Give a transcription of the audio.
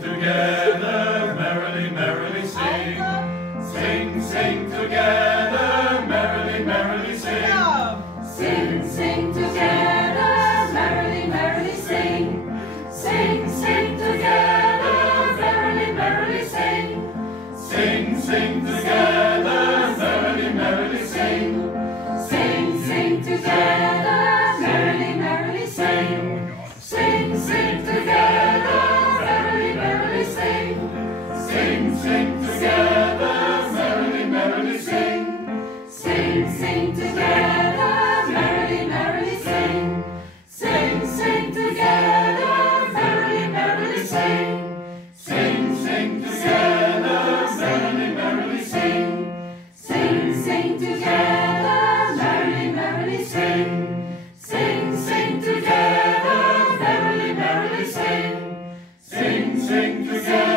sing together, merrily, merrily sing. Sing, sing together, merrily, merrily sing. Sing, sing together, merrily, merrily sing. Sing, sing together, merrily, merrily sing. Sing, sing together, merrily, merrily sing. Sing, sing together, merrily, merrily sing. Sing, sing together, merrily, merrily sing. Sing, sing together, merrily, merrily sing. Sing, sing together, merrily, merrily sing. Sing, sing together, merrily, merrily sing. Sing, sing together, merrily, merrily sing. Sing, sing together, merrily, merrily sing. Sing, sing together, merrily, merrily sing. Sing, sing together.